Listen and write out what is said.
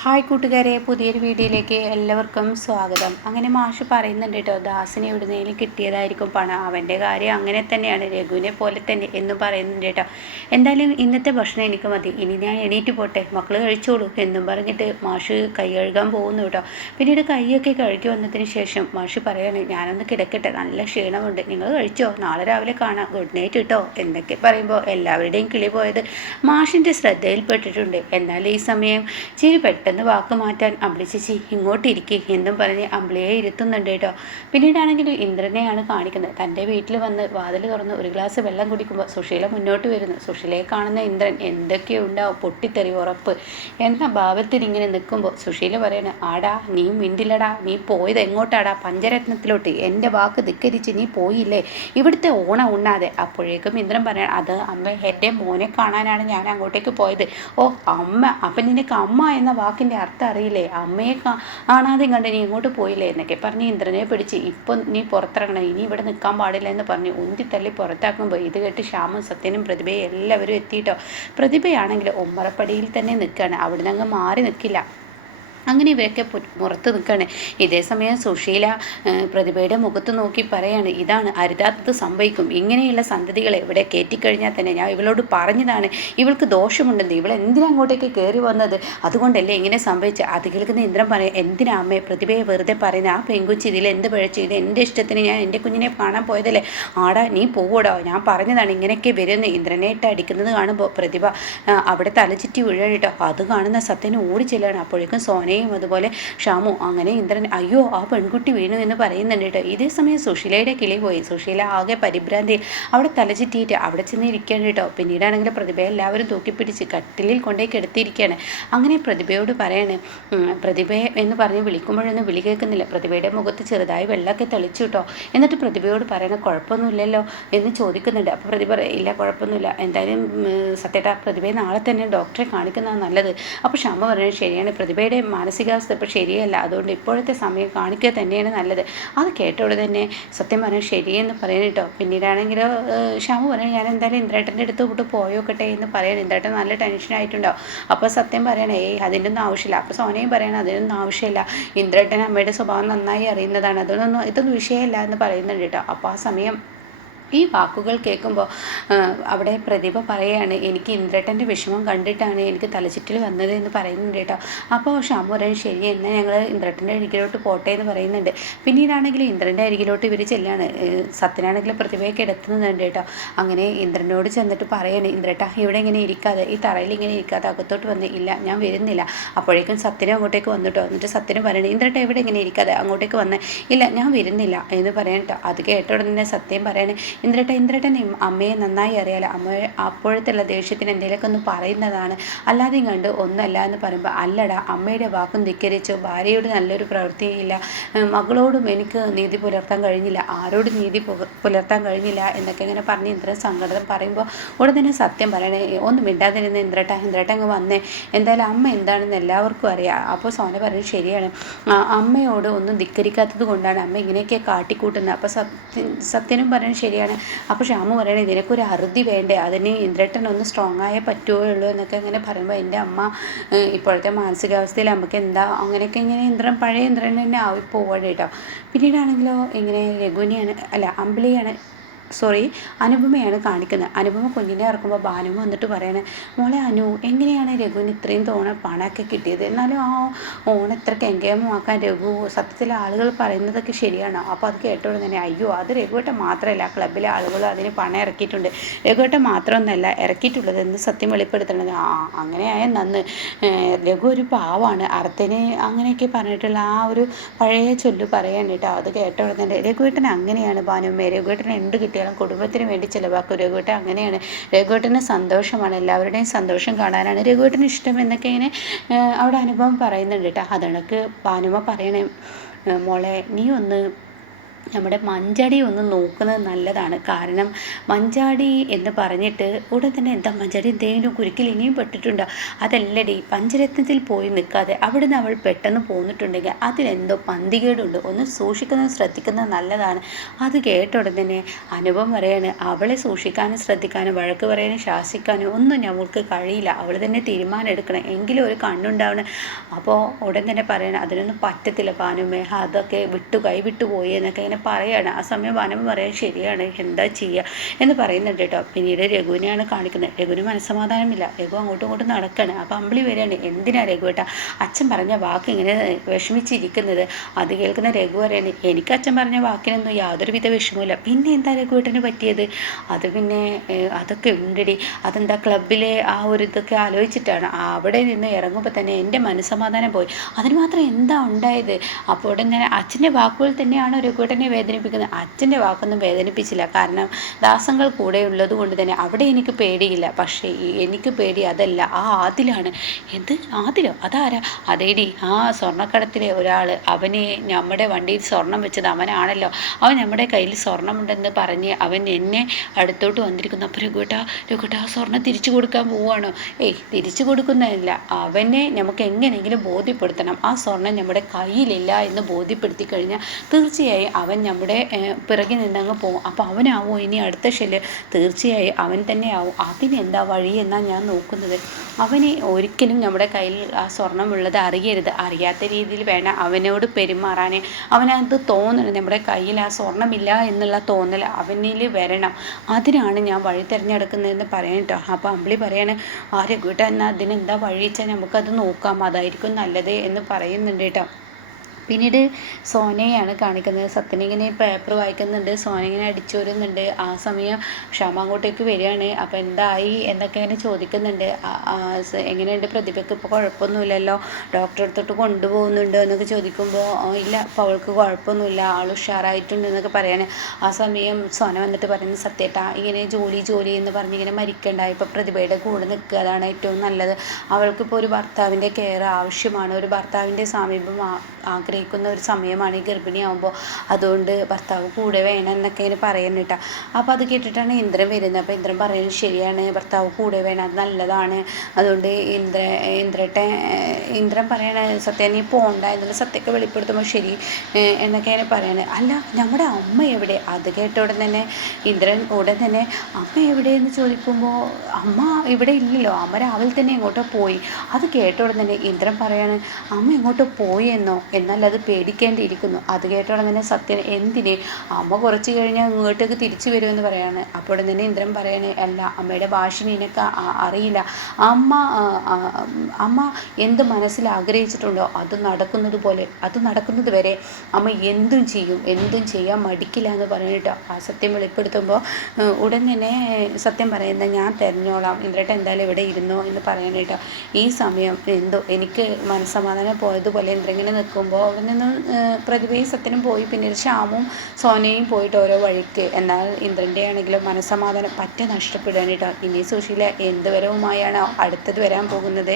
Hi കൂട്ടുകാരെ, പുതിയൊരു വീഡിയോയിലേക്ക് എല്ലാവർക്കും സ്വാഗതം. അങ്ങനെ മാഷ് പറയുന്നുണ്ട് കേട്ടോ, ദാസിനെ എവിടുന്നേലും കിട്ടിയതായിരിക്കും പണം, അവൻ്റെ കാര്യം അങ്ങനെ തന്നെയാണ്, രഘുവിനെ പോലെ തന്നെ എന്ന് പറയുന്നുണ്ട് കേട്ടോ. എന്തായാലും ഇന്നത്തെ ഭക്ഷണം എനിക്ക് മതി, ഇനി ഞാൻ എണീറ്റ് പോട്ടെ, മക്കൾ കഴിച്ചോളൂ എന്നും പറഞ്ഞിട്ട് മാഷ് കൈ കഴുകാൻ പോകുന്നു കേട്ടോ. പിന്നീട് കൈയൊക്കെ കഴുകി വന്നതിന് ശേഷം മാഷ് പറയാണ്, ഞാനൊന്ന് കിടക്കട്ടെ, നല്ല ക്ഷീണമുണ്ട്, നിങ്ങൾ കഴിച്ചോ, നാളെ രാവിലെ കാണാം, ഗുഡ് നൈറ്റ് കേട്ടോ എന്നൊക്കെ പറയുമ്പോൾ എല്ലാവരുടെയും കിളി പോയത് മാഷിൻ്റെ ശ്രദ്ധയിൽപ്പെട്ടിട്ടുണ്ട്. എന്നാൽ ഈ സമയം ചിരി പെട്ടെന്ന് വാക്ക് മാറ്റാൻ അമ്പിളി ചേച്ചി ഇങ്ങോട്ടിരിക്കുക എന്നും പറഞ്ഞ് അമ്പിളിയെ ഇരുത്തുന്നുണ്ട് കേട്ടോ. പിന്നീടാണെങ്കിൽ ഇന്ദ്രനെയാണ് കാണിക്കുന്നത്. തൻ്റെ വീട്ടിൽ വന്ന് വാതിൽ തുറന്ന് ഒരു ഗ്ലാസ് വെള്ളം കുടിക്കുമ്പോൾ സുശീല മുന്നോട്ട് വരുന്നു. സുശീലയെ കാണുന്ന ഇന്ദ്രൻ എന്തൊക്കെയോ ഉണ്ടാവും, പൊട്ടിത്തെറി ഉറപ്പ് എന്ന ഭാവത്തിൽ ഇങ്ങനെ നിൽക്കുമ്പോൾ സുശീല പറയണ, ആടാ നീ മിണ്ടില്ലടാ, നീ പോയത് എങ്ങോട്ടാടാ, പഞ്ചരത്നത്തിലോട്ട്, എൻ്റെ വാക്ക് ധിക്കരിച്ച് നീ പോയില്ലേ, ഇവിടുത്തെ ഓണം ഉണ്ണാതെ. അപ്പോഴേക്കും ഇന്ദ്രൻ പറയാൻ, അത് അമ്മ എൻ്റെ മോനെ കാണാനാണ് ഞാൻ അങ്ങോട്ടേക്ക് പോയത്. ഓ അമ്മ, അപ്പം നിനക്ക് അമ്മ എന്ന വാക്കിൻ്റെ അർത്ഥം അറിയില്ലേ, അമ്മയെ കാണാതെയും കണ്ട് നീ ഇങ്ങോട്ട് പോയില്ലേ എന്നൊക്കെ പറഞ്ഞ് ഇന്ദ്രനെ പിടിച്ച്, ഇപ്പം നീ പുറത്തിറങ്ങണം, ഇനി ഇവിടെ നിൽക്കാൻ പാടില്ല എന്ന് പറഞ്ഞ് ഉന്തിത്തള്ളി പുറത്താക്കുമ്പോൾ ഇത് കേട്ട് ശ്യാമും സത്യനും പ്രതിഭയും എല്ലാവരും എത്തിയിട്ടോ. പ്രതിഭയാണെങ്കിൽ ഉമ്മറപ്പടിയിൽ തന്നെ നിൽക്കുകയാണ്, അവിടെ നിന്ന് അങ്ങ് മാറി നിൽക്കില്ല. അങ്ങനെ ഇവരൊക്കെ പുറത്ത് നിൽക്കുകയാണ്. ഇതേ സമയം സുശീല പ്രതിഭയുടെ മുഖത്ത് നോക്കി പറയാണ്, ഇതാണ് അരുതാത്തത് സംഭവിക്കും, ഇങ്ങനെയുള്ള സന്തതികളെ ഇവിടെ കയറ്റിക്കഴിഞ്ഞാൽ തന്നെ ഞാൻ ഇവളോട് പറഞ്ഞതാണ്, ഇവൾക്ക് ദോഷമുണ്ടെന്ന്, ഇവൾ എന്തിനാ അങ്ങോട്ടേക്ക് കയറി വന്നത്, അതുകൊണ്ടല്ലേ ഇങ്ങനെ സംഭവിച്ചത്. അത് കേൾക്കുന്ന ഇന്ദ്രൻ പറയും, എന്തിനാ അമ്മേ പ്രതിഭയെ വെറുതെ പറയുന്നത്, ആ പെങ്കുച്ചി ഇതിൽ എന്ത് പിഴച്ചു, ഇത് എൻ്റെ ഇഷ്ടത്തിന് ഞാൻ എൻ്റെ കുഞ്ഞിനെ കാണാൻ പോയതല്ലേ, ആടാ നീ പോവൂടോ, ഞാൻ പറഞ്ഞതാണ് ഇങ്ങനെയൊക്കെ വരുമെന്ന്. ഇന്ദ്രനായിട്ട് അടിക്കുന്നത് കാണുമ്പോൾ പ്രതിഭ അവിടെ തലചുറ്റി വീഴാൻ കേട്ടോ. അത് കാണുന്ന സത്യന് ഓടി ചെല്ലാണ്. അപ്പോഴേക്കും സോനയും അതുപോലെ ഷാമു, അങ്ങനെ ഇന്ദ്രൻ അയ്യോ ആ പെൺകുട്ടി വീണു എന്ന് പറയുന്നുണ്ട് കേട്ടോ. ഇതേ സമയം സുശീലയുടെ കിളി പോയി. സുശീല ആകെ പരിഭ്രാന്തിയിൽ അവിടെ തലചുറ്റിയിട്ട് അവിടെ ചെന്ന് ഇരിക്കുകയാണ് കേട്ടോ. പിന്നീടാണെങ്കിൽ പ്രതിഭയെ എല്ലാവരും തൂക്കിപ്പിടിച്ച് കട്ടിലിൽ കൊണ്ടേക്ക് എടുത്തിരിക്കുകയാണ്. അങ്ങനെ പ്രതിഭയോട് പറയാണ്, പ്രതിഭയെ എന്ന് പറഞ്ഞ് വിളിക്കുമ്പോഴൊന്നും വിളി കേൾക്കുന്നില്ല. പ്രതിഭയുടെ മുഖത്ത് ചെറുതായി വെള്ളമൊക്കെ തെളിച്ചു കേട്ടോ. എന്നിട്ട് പ്രതിഭയോട് പറയണ കുഴപ്പമൊന്നുമില്ലല്ലോ എന്ന് ചോദിക്കുന്നുണ്ട്. അപ്പോൾ പ്രതിഭ ഇല്ല കുഴപ്പമൊന്നുമില്ല, എന്തായാലും സത്യേട്ടാ പ്രതിഭയെ നാളെ തന്നെ ഡോക്ടറെ കാണിക്കുന്നതാണ് നല്ലത്. അപ്പോൾ ഷാമ പറയുന്നത് ശരിയാണ്, പ്രതിഭയുടെ മാനസികാവസ്ഥ ഇപ്പോൾ ശരിയല്ല, അതുകൊണ്ട് ഇപ്പോഴത്തെ സമയം കാണിക്കുക തന്നെയാണ് നല്ലത്. അത് കേട്ടോടെ തന്നെ സത്യം പറഞ്ഞാൽ ശരിയെന്ന് പറയണം കേട്ടോ. പിന്നീടാണെങ്കിലോ ഷാമു പറയണം, ഞാൻ എന്തായാലും ഇന്ദ്രേട്ടൻ്റെ അടുത്ത് വിട്ട് പോയോക്കട്ടെ എന്ന് പറയണം. ഇന്ദ്രേട്ടൻ നല്ല ടെൻഷനായിട്ടുണ്ടാവും. അപ്പോൾ സത്യം പറയണേ, അതിൻ്റെ ഒന്നും ആവശ്യമില്ല. അപ്പോൾ സോനയും പറയണം, അതിനൊന്നും ആവശ്യമില്ല, ഇന്ദ്രേട്ടൻ അമ്മയുടെ സ്വഭാവം നന്നായി അറിയുന്നതാണ്, ഇതൊന്നും വിഷയമല്ല എന്ന് പറയുന്നുണ്ട് കേട്ടോ. അപ്പോൾ ആ സമയം ഈ വാക്കുകൾ കേൾക്കുമ്പോൾ അവിടെ പ്രതിഭ പറയുകയാണ്, എനിക്ക് ഇന്ദ്രേട്ടൻ്റെ വിഷമം കണ്ടിട്ടാണ് എനിക്ക് തലചുറ്റൽ വന്നത് എന്ന് പറയുന്നുണ്ട് കേട്ടോ. അപ്പോൾ ഷാമു പറയും, ശരി എന്നാൽ ഞങ്ങൾ ഇന്ദ്രേട്ടൻ്റെ അരികിലോട്ട് പോട്ടെ എന്ന് പറയുന്നുണ്ട്. പിന്നീടാണെങ്കിൽ ഇന്ദ്രൻ്റെ അരികിലോട്ട് ഇവർ ചെല്ലാണ്. സത്യനാണെങ്കിൽ പ്രതിഭയെ കിടത്തുന്നുണ്ട് കേട്ടോ. അങ്ങനെ ഇന്ദ്രനോട് ചെന്നിട്ട് പറയാണ്, ഇന്ദ്രേട്ടാ ഇവിടെ ഇങ്ങനെ ഇരിക്കാതെ, ഈ തറയിൽ ഇങ്ങനെ ഇരിക്കാതെ അകത്തോട്ട് വന്ന്, ഇല്ല ഞാൻ വരുന്നില്ല. അപ്പോഴേക്കും സത്യനും അങ്ങോട്ടേക്ക് വന്നിട്ടോ. എന്നിട്ട് സത്യനും പറയണേ, ഇന്ദ്രേട്ട എവിടെ ഇങ്ങനെ ഇരിക്കാതെ അങ്ങോട്ടേക്ക് വന്ന്, ഇല്ല ഞാൻ വരുന്നില്ല എന്ന് പറയാൻ കേട്ടോ. അത് കേട്ട ഉടനെ സത്യം പറയണേ, ഇന്ദ്രേട്ടൻ അമ്മയെ നന്നായി അറിയാലോ, അമ്മ അപ്പോഴത്തുള്ള ദേഷ്യത്തിന് എന്തെങ്കിലുമൊക്കെ ഒന്ന് പറയുന്നതാണ്, അല്ലാതെയും കണ്ട് ഒന്നല്ല എന്ന് പറയുമ്പോൾ, അല്ലടാ അമ്മയുടെ വാക്കും ധിക്കരിച്ചു, ഭാര്യയോട് നല്ലൊരു പ്രവൃത്തിയില്ല, മകളോടും എനിക്ക് നീതി പുലർത്താൻ കഴിഞ്ഞില്ല, ആരോടും നീതി പുലർത്താൻ കഴിഞ്ഞില്ല എന്നൊക്കെ ഇങ്ങനെ പറഞ്ഞ് ഇന്ദ്രൻ സങ്കടം പറയുമ്പോൾ ഉടനെ തന്നെ സത്യം പറയണേ, ഒന്നും മിണ്ടാതിരുന്ന ഇന്ദ്രേട്ടൻ അങ്ങ് വന്നേ, എന്തായാലും അമ്മ എന്താണെന്ന് എല്ലാവർക്കും അറിയാം. അപ്പോൾ സോന പറയുന്നത് ശരിയാണ്, അമ്മയോട് ഒന്നും ധിക്കരിക്കാത്തത് കൊണ്ടാണ് അമ്മ ഇങ്ങനെയൊക്കെ കാട്ടിക്കൂട്ടുന്നത്. അപ്പോൾ സത്യനും പറയുന്നത് ശരിയാണ്. അപ്പോൾ ഷാമു പറയണേ, ഇതിനൊക്കെ അറുതി വേണ്ടേ, അതിന് ഇന്ദ്രേട്ടൻ ഒന്ന് സ്ട്രോങ് ആയേ പറ്റുകയുള്ളൂ എന്നൊക്കെ ഇങ്ങനെ പറയുമ്പോൾ, എൻ്റെ അമ്മ ഇപ്പോഴത്തെ മാനസികാവസ്ഥയിൽ നമുക്ക് എന്താ അങ്ങനെയൊക്കെ ഇങ്ങനെ പഴയ ഇന്ദ്രൻ തന്നെ ആയി പോവാണ് കേട്ടോ. പിന്നീടാണെങ്കിലോ ഇങ്ങനെ രഘുവിനെയാണ് അമ്പിളിയാണ് അനുപമയാണ് കാണിക്കുന്നത്. അനുപമ കുഞ്ഞിനെ ഇറക്കുമ്പോൾ ഭാനു വന്നിട്ട് പറയണേ, മോളെ അനു, എങ്ങനെയാണ് രഘുവിന് ഇത്രയും പണമൊക്കെ കിട്ടിയത്, എന്നാലും ആ ഓണം ഇത്ര കെങ്കേമമാക്കാൻ രഘു, സത്യത്തിൽ ആളുകൾ പറയുന്നതൊക്കെ ശരിയാണോ? അപ്പോൾ അത് കേട്ടോടെ തന്നെ, അയ്യോ അത് രഘുവേട്ടൻ മാത്രമല്ല, ക്ലബിലെ ആളുകൾ അതിന് പണം ഇറക്കിയിട്ടുണ്ട്, രഘുവേട്ടൻ മാത്രമൊന്നല്ല ഇറക്കിയിട്ടുള്ളത് എന്ന് സത്യം വെളിപ്പെടുത്തണത്. അങ്ങനെയായ നന്ന്, രഘു ഒരു പാവാണ്, അർത്ഥന് അങ്ങനെയൊക്കെ പറഞ്ഞിട്ടുള്ള ആ ഒരു പഴയ ചൊല്ല് പറയാൻ കേട്ടോ. അത് കേട്ടോടെ തന്നെ രഘുവേട്ടൻ അങ്ങനെയാണ് ഭാനുമ്മേ, രഘുവേട്ടൻ എന്ത് കിട്ടിയാലും കുടുംബത്തിന് വേണ്ടി ചിലവാക്കും, രഘുവേട്ടൻ അങ്ങനെയാണ്, രഘുവേട്ടന് സന്തോഷമാണ്, എല്ലാവരുടെയും സന്തോഷം കാണാനാണ് രഘുവേട്ടന് ഇഷ്ടം എന്നൊക്കെ ഇങ്ങനെ അവിടെ അനുഭവം പറയുന്നുണ്ട് കേട്ടോ. അതണക്ക് ഭാനുമ്മ പറയണേ, മോളെ നീ ഒന്ന് നമ്മുടെ മഞ്ചാടി ഒന്ന് നോക്കുന്നത് നല്ലതാണ്. കാരണം മഞ്ചാടി എന്ന് പറഞ്ഞിട്ട് ഉടൻ തന്നെ എന്താ മഞ്ചാടി എന്തെങ്കിലും കുരുക്കിൽ ഇനിയും പെട്ടിട്ടുണ്ടോ? അതല്ലടി, പഞ്ചരത്നത്തിൽ പോയി നിൽക്കാതെ അവിടുന്ന് അവൾ പെട്ടെന്ന് പോന്നിട്ടുണ്ടെങ്കിൽ അതിലെന്തോ പന്തികേടുണ്ട്, ഒന്ന് സൂക്ഷിക്കുന്നത് ശ്രദ്ധിക്കുന്നത് നല്ലതാണ്. അത് കേട്ട ഉടൻ തന്നെ അനുപം പറയാണ്, അവളെ സൂക്ഷിക്കാനും ശ്രദ്ധിക്കാനും വഴക്ക് പറയാനും ശാസിക്കാനും ഒന്നും ഞങ്ങൾക്ക് കഴിയില്ല, അവൾ തന്നെ തീരുമാനം എടുക്കണം, എങ്കിലും ഒരു കണ്ണുണ്ടാവണം. അപ്പോൾ ഉടൻ തന്നെ പറയണം, അതിനൊന്നും പറ്റത്തില്ല ഭാനുമേ, അതൊക്കെ കൈവിട്ടു പോയി എന്നൊക്കെ ഇങ്ങനെ പറയാണ്. ആ സമയം ഭാനുമ പറയാൻ ശരിയാണ്, എന്താ ചെയ്യുക എന്ന് പറയുന്നുണ്ട് കേട്ടോ. പിന്നീട് രഘുവിനെയാണ് കാണിക്കുന്നത്. രഘുവിന് മനസ്സമാധാനമില്ല. രഘു അങ്ങോട്ടും ഇങ്ങോട്ടും നടക്കുകയാണ്. അപ്പോൾ അമ്പിളി വരികയാണ്, എന്തിനാ രഘുവേട്ടാ അച്ഛൻ പറഞ്ഞ വാക്ക് ഇങ്ങനെ വിഷമിച്ചിരിക്കുന്നത്? അത് കേൾക്കുന്ന രഘു പറയാണ്, എനിക്ക് അച്ഛൻ പറഞ്ഞ വാക്കിനൊന്നും യാതൊരുവിധ വിഷമമില്ല, പിന്നെ എന്താ രഘുവേട്ടന് പറ്റിയത്? അത് പിന്നെ അതൊക്കെ ഉണ്ടടി, അതെന്താ ക്ലബിലെ ആ ഒരു ഇതൊക്കെ ആലോചിച്ചിട്ടാണ്. അവിടെ നിന്ന് ഇറങ്ങുമ്പോൾ തന്നെ എൻ്റെ മനസ്സമാധാനം പോയി, അതിന് മാത്രം എന്താ ഉണ്ടായത്? അപ്പോൾ ഉടനെ അച്ഛൻ്റെ വാക്കുകൾ തന്നെയാണ് രഘുവേട്ടനെ വേദനിപ്പിക്കുന്നത്. അച്ഛൻ്റെ വാക്കൊന്നും വേദനിപ്പിച്ചില്ല, കാരണം ദാസങ്ങൾ കൂടെ ഉള്ളത് കൊണ്ട് തന്നെ അവിടെ എനിക്ക് പേടിയില്ല. പക്ഷേ എനിക്ക് പേടി അതല്ല, ആ ആദിലാണ്. എന്ത് ആദിലോ? അതാരാ? അതേടി, ആ സ്വർണ്ണക്കടത്തിലെ ഒരാൾ, അവന് നമ്മുടെ വണ്ടിയിൽ സ്വർണം വെച്ചത് അവനാണല്ലോ. അവൻ നമ്മുടെ കയ്യിൽ സ്വർണ്ണമുണ്ടെന്ന് പറഞ്ഞ് അവൻ എന്നെ അടുത്തോട്ട് വന്നിരിക്കുന്നു. അപ്പോൾ രഘുവേട്ട ആ സ്വർണ്ണം തിരിച്ചു കൊടുക്കാൻ പോവുകയാണോ? തിരിച്ചു കൊടുക്കുന്നതല്ല, അവനെ നമുക്ക് എങ്ങനെയെങ്കിലും ബോധ്യപ്പെടുത്തണം. ആ സ്വർണ്ണം നമ്മുടെ കയ്യിലില്ല എന്ന് ബോധ്യപ്പെടുത്തി കഴിഞ്ഞാൽ തീർച്ചയായും അവൻ നമ്മുടെ പിറകിൽ നിന്നങ്ങ് പോകും. അപ്പോൾ അവനാവോ ഇനി അടുത്ത ശല്യം? തീർച്ചയായും അവൻ തന്നെ ആവും. അതിനെന്താ വഴി എന്നാണ് ഞാൻ നോക്കുന്നത്. അവന് ഒരിക്കലും നമ്മുടെ കയ്യിൽ ആ സ്വർണം ഉള്ളത് അറിയരുത്. അറിയാത്ത രീതിയിൽ വേണം അവനോട് പെരുമാറാൻ. അവനത് തോന്നണം, നമ്മുടെ കയ്യിൽ ആ സ്വർണ്ണമില്ല എന്നുള്ള തോന്നൽ അവനിൽ വരണം. അതിനാണ് ഞാൻ വഴി തിരഞ്ഞെടുക്കുന്നതെന്ന് പറയാൻ കേട്ടോ. അപ്പോൾ അമ്പിളി പറയാണ്, ആ രഘുവേട്ട എന്നാൽ അതിനെന്താ വഴി വെച്ചാൽ നമുക്കത് നോക്കാം, അതായിരിക്കും നല്ലത് എന്ന് പറയുന്നുണ്ട് കേട്ടോ. പിന്നീട് സോനയാണ് കാണിക്കുന്നത്. സത്യനിങ്ങനെ പേപ്പർ വായിക്കുന്നുണ്ട്, സോന ഇങ്ങനെ അടിച്ചു വരുന്നുണ്ട്. ആ സമയം ക്ഷമ അങ്ങോട്ടേക്ക് വരികയാണ്. അപ്പോൾ എന്തായി എന്നൊക്കെ ഇങ്ങനെ ചോദിക്കുന്നുണ്ട്. എങ്ങനെയുണ്ട് പ്രതിഭയ്ക്ക്? ഇപ്പോൾ കുഴപ്പമൊന്നുമില്ലല്ലോ, ഡോക്ടറെ അടുത്തോട്ട് കൊണ്ടുപോകുന്നുണ്ടോ എന്നൊക്കെ ചോദിക്കുമ്പോൾ ഇല്ല, ഇപ്പോൾ അവൾക്ക് കുഴപ്പമൊന്നുമില്ല, ആൾ ഉഷാറായിട്ടുണ്ട് എന്നൊക്കെ പറയാണ്. ആ സമയം സോന വന്നിട്ട് പറയുന്നത്, സത്യേട്ടാ ഇങ്ങനെ ജോലി എന്ന് പറഞ്ഞിങ്ങനെ മരിക്കണ്ട, ഇപ്പോൾ പ്രതിഭയുടെ കൂടെ നിൽക്കുക, അതാണ് ഏറ്റവും നല്ലത്. അവൾക്കിപ്പോൾ ഒരു ഭർത്താവിൻ്റെ കെയർ ആവശ്യമാണ്, ഒരു ഭർത്താവിൻ്റെ സമീപം ആഗ്രഹിക്കുന്ന ഒരു സമയമാണ് ഈ ഗർഭിണിയാകുമ്പോൾ. അതുകൊണ്ട് ഭർത്താവ് കൂടെ വേണം എന്നൊക്കെ ഇങ്ങനെ പറയുന്നു കേട്ടോ. അപ്പോൾ അത് കേട്ടിട്ടാണ് ഇന്ദ്രൻ വരുന്നത്. അപ്പോൾ ഇന്ദ്രൻ പറയുന്നത് ശരിയാണ്, ഭർത്താവ് കൂടെ വേണം, അത് നല്ലതാണ്. അതുകൊണ്ട് ഇന്ദ്രൻ പറയണ, സത്യം നീ പോകണ്ട എന്നുള്ള സത്യമൊക്കെ വെളിപ്പെടുത്തുമ്പോൾ ശരി എന്നൊക്കെ ഇങ്ങനെ പറയണത്. അല്ല നമ്മുടെ അമ്മ എവിടെ? അത് കേട്ട ഉടൻ തന്നെ ഇന്ദ്രൻ ഉടൻ തന്നെ അമ്മ എവിടെയെന്ന് ചോദിക്കുമ്പോൾ അമ്മ ഇവിടെ ഇല്ലല്ലോ, അമ്മ രാവിലെ തന്നെ എങ്ങോട്ടോ പോയി. അത് കേട്ട ഉടൻ തന്നെ ഇന്ദ്രൻ പറയാണ്, അമ്മ എങ്ങോട്ടോ പോയി എന്നോ? എന്നാൽ അത് പേടിക്കേണ്ടിയിരിക്കുന്നു. അത് കേട്ടോടെ തന്നെ സത്യൻ, എന്തിന്? അമ്മ കുറച്ച് കഴിഞ്ഞാൽ ഇങ്ങോട്ടേക്ക് തിരിച്ചു വരുമെന്ന് പറയാണ്. അപ്പോൾ തന്നെ ഇന്ദ്രൻ പറയണേ, അല്ല അമ്മയുടെ ഭാഷ നിനക്ക് അറിയില്ല. അമ്മ എന്ത് മനസ്സിൽ ആഗ്രഹിച്ചിട്ടുണ്ടോ അത് നടക്കുന്നത് വരെ അമ്മ എന്തും ചെയ്യാൻ മടിക്കില്ല എന്ന് പറഞ്ഞിട്ടോ ആ സത്യം വെളിപ്പെടുത്തുമ്പോൾ ഉടൻ തന്നെ സത്യം പറയുന്നത്, ഞാൻ തെരഞ്ഞോളാം, ഇന്ദ്രേട്ടൻ എന്തായാലും ഇവിടെ ഇരുന്നോ എന്ന് പറയാനായിട്ടോ. ഈ സമയം എന്തോ എനിക്ക് മനസ്സമാധാനം പോയതുപോലെ ഇന്ദ്രങ്ങനെ നിൽക്കുമ്പോൾ അവിടെ നിന്ന് പ്രതിഭയും സത്യനും പോയി. പിന്നീട് ശ്യാമും സോനയും പോയിട്ട് ഓരോ വഴിക്ക്. എന്നാൽ ഇന്ദ്രൻ്റെ ആണെങ്കിലും മനസ്സമാധാനം പറ്റ നഷ്ടപ്പെടുകയാണ് കേട്ടോ. ഇനി സുശീല എന്ത് വരവുമായാണ് അടുത്തത് വരാൻ പോകുന്നത്?